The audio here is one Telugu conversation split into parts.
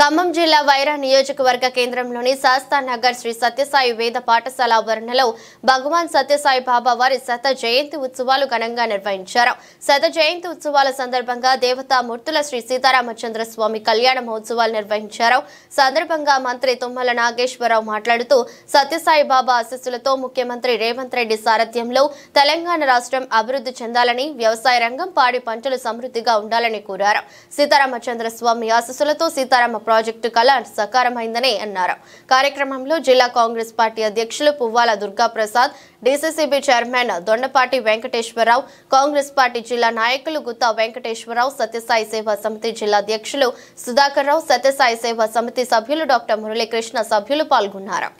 ఖమ్మం జిల్లా వైరా నియోజకవర్గ కేంద్రంలోని శాస్త్రనగర్ శ్రీ సత్యసాయి వేద పాఠశాల ఆవరణలో భగవాన్ సత్యసాయి బాబా వారి శత జయంతి ఉత్సవాలు ఘనంగా నిర్వహించారు. శత జయంతి ఉత్సవాల సందర్భంగా దేవతామూర్తుల శ్రీ సీతారామచంద్ర స్వామి కళ్యాణ మహోత్సవాలు నిర్వహించారు. సందర్భంగా మంత్రి తుమ్మల నాగేశ్వరరావు మాట్లాడుతూ సత్యసాయి బాబా ఆశీస్సులతో ముఖ్యమంత్రి రేవంత్ రెడ్డి సారథ్యంలో తెలంగాణ రాష్ట్రం అభివృద్ధి చెందాలని, వ్యవసాయ రంగం పాడి పంటలు సమృద్ధిగా ఉండాలని కోరారు. సీతారామచంద్ర స్వామి ఆశీస్సులతో సీతారామ ప్రాజెక్టు కళ సకారమైందని అన్నారు. కార్యక్రమంలో జిల్లా కాంగ్రెస్ పార్టీ అధ్యక్షులు Puvvala Durgaprasad, DCCB chairman Dondapati Venkateswararao, Congress party జిల్లా నాయకులు గుత్తా వెంకటేశ్వరరావు, సత్యసాయి సేవా సమితి జిల్లా అధ్యక్షులు సుధాకర్ రావు, సత్యసాయి సేవా సమితి సభ్యులు డాక్టర్ మురళీకృష్ణ సభ్యులు పాల్గొన్నారు.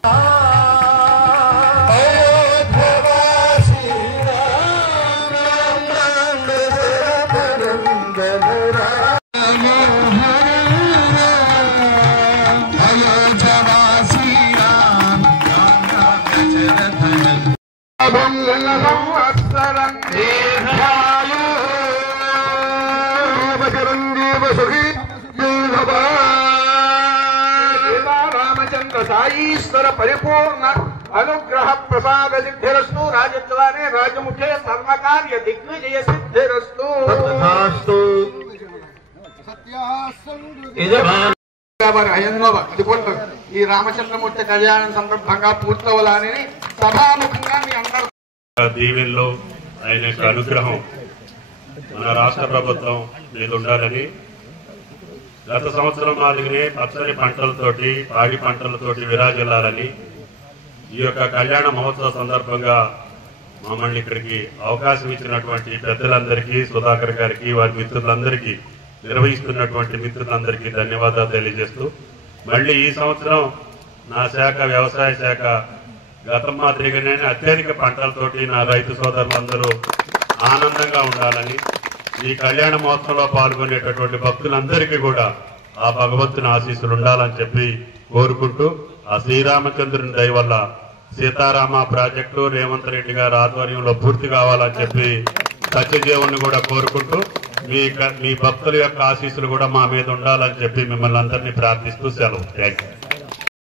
रामचंद्र साईश्वर परिपूर्ण अनुग्रह प्रसाद सिद्धिरस्तु राजद्वारे राजमुखे सर्वकार्य दिग्विजय सिद्धिरस्तु ఈ రామచంద్రమూర్తి కళ్యాణం సందర్భంగా పూర్తవలాని సభాముఖంగా మీ అందరూ దీవెనలో ఆయన యొక్క అనుగ్రహం మన రాష్ట్ర ప్రభుత్వం మీద ఉండాలని, గత సంవత్సరం మాదిరిగానే పచ్చని పంటలతోటి పాడి పంటలతోటి విరాజిల్లాలని ఈ యొక్క కళ్యాణ మహోత్సవ సందర్భంగా మమ్మల్ని ఇక్కడికి అవకాశం ఇచ్చినటువంటి పెద్దలందరికీ, సుధాకర్ గారికి, వారి మిత్రులందరికీ, నిర్వహిస్తున్నటువంటి మిత్రులందరికీ ధన్యవాదాలు తెలియజేస్తూ, మళ్ళీ ఈ సంవత్సరం నా శాఖ వ్యవసాయ శాఖ గతం మాదిరిగానే అత్యధిక పంటలతోటి నా రైతు సోదరులందరూ ఆనందంగా ఉండాలని, ఈ కళ్యాణ మహోత్సవంలో పాల్గొనేటటువంటి భక్తులందరికీ కూడా ఆ భగవంతుని ఆశీస్సులు ఉండాలని చెప్పి కోరుకుంటూ, ఆ శ్రీరామచంద్రుని దయ వల్ల సీతారామ ప్రాజెక్టు రేవంత్ రెడ్డి గారి ఆధ్వర్యంలో పూర్తి కావాలని చెప్పి సత్యదేవుని కూడా కోరుకుంటూ, మీ భక్తుల యొక్క ఆశీస్సులు కూడా మా మీద ఉండాలని చెప్పి మిమ్మల్ని అందరినీ ప్రార్థిస్తూ సెలవు. Thank you.